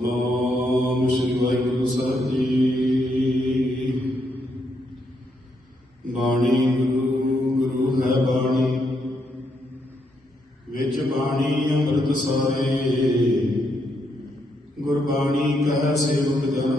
ਨਾਮ ਸ੍ਰੀ ਵਾਹਿਗੁਰੂ ਸਾਹਿਬ ਜੀ ਬਾਣੀ ਗੁਰੂ ਗੁਰੂ ਹੈ ਬਾਣੀ ਵਿੱਚ ਬਾਣੀ ਅੰਮ੍ਰਿਤ ਸਾਰੇ ਗੁਰਬਾਣੀ ਕਹੈ ਸੇਵਕ ਜਨ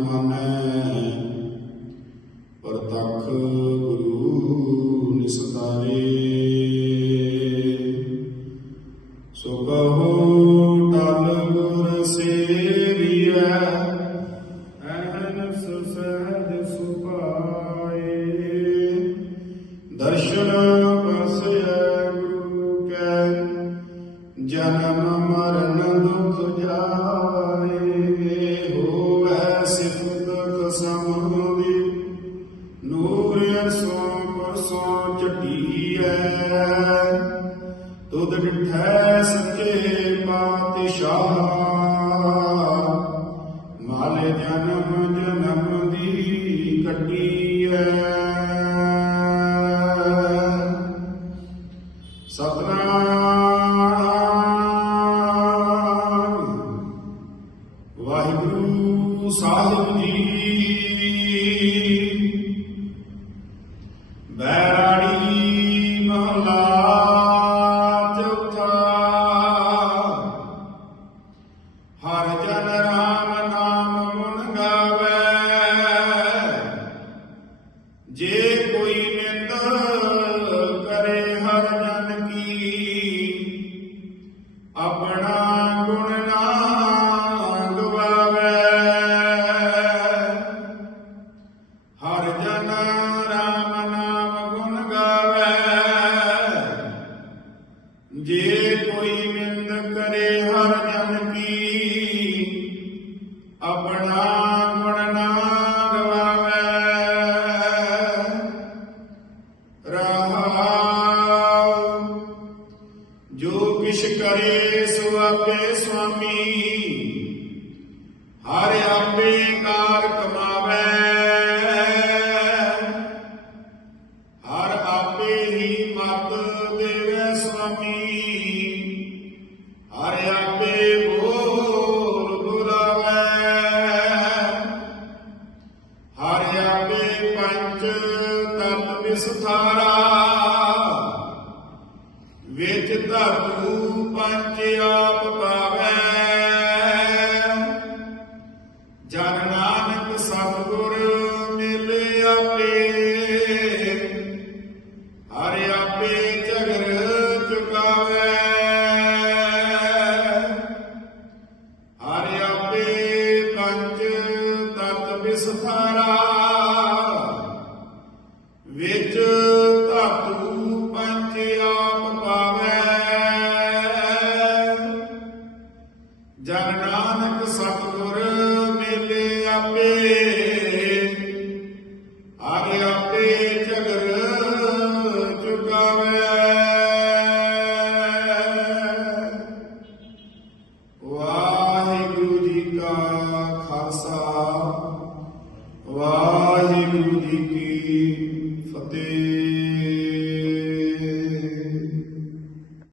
ਦਰਸ਼ਨ ਪਸੈ ਗੁਰੂ ਕੈ ਜਨਮ ਮਰਨ ਦੁਖ ਜਾਏ ਹੋਵੈ ਸਿਫਤ ਕਸਮਦੀ ਨੂਰ ਸੋ ਪਰਸੋਂ ਚਟੀਐ ਤੁਧ ਡਿਠੈ ਸੱਚੇ ਪਾਤਸ਼ਾਹ, ਮਾਲੇ ਜਨਮ ਜਨਮ ਸਤਨਾਮ। ਵਾਹਿਗੁਰੂ ਸਾਹਿਬ ਜੀ। ਬੈਰਾੜੀ ਮਹਲਾ ਚੌਥਾ। ਹਰ ਜਨ ਰਾਮ ਕਿਛ ਕਰੇ ਸੋ ਆਪੇ ਸੁਆਮੀ। ਹਰ ਆਪੇ ਕਾਰ ਕਮਾਵੇ। ਹਰ ਆਪੇ ਹੀ ਮਤ ਦੇਵੇ ਸੁਆਮੀ। ਹਰ ਆਪੇ ਬੋਲ ਬੁਲਾਵੇ। ਹਰ ਆਪੇ ਪੰਜ ਤਤ ਵਿਸਥਾਰਾ। ਵਿੱਚ ਧਰਤੂ ਪੰਜ ਆਪ ਪਾਵੈ। ਜਨ ਨਾਨਕ ਸਤਿਗੁਰ ਮਿਲੇ ਆਪੇ। ਹਰ ਆਪੇ ਝਗਰ ਚੁਕਾਵੈ। ਹਰ ਆਪੇ ਪੰਜ ਤਤ ਵਿਸਥਾਰਾ ਵਿੱਚ ਜਨ ਨਾਨਕ ਸਤਿਗੁਰ ਮੇਲੇ ਆਪੇ। ਆਪੇ ਜਗਰ ਚੁਗਾਵੇ ਵਾਹਿਗੁਰੂ ਜੀ ਕਾ ਖਾਲਸਾ। ਵਾਹਿਗੁਰੂ ਜੀ ਕੀ ਫਤਿਹ।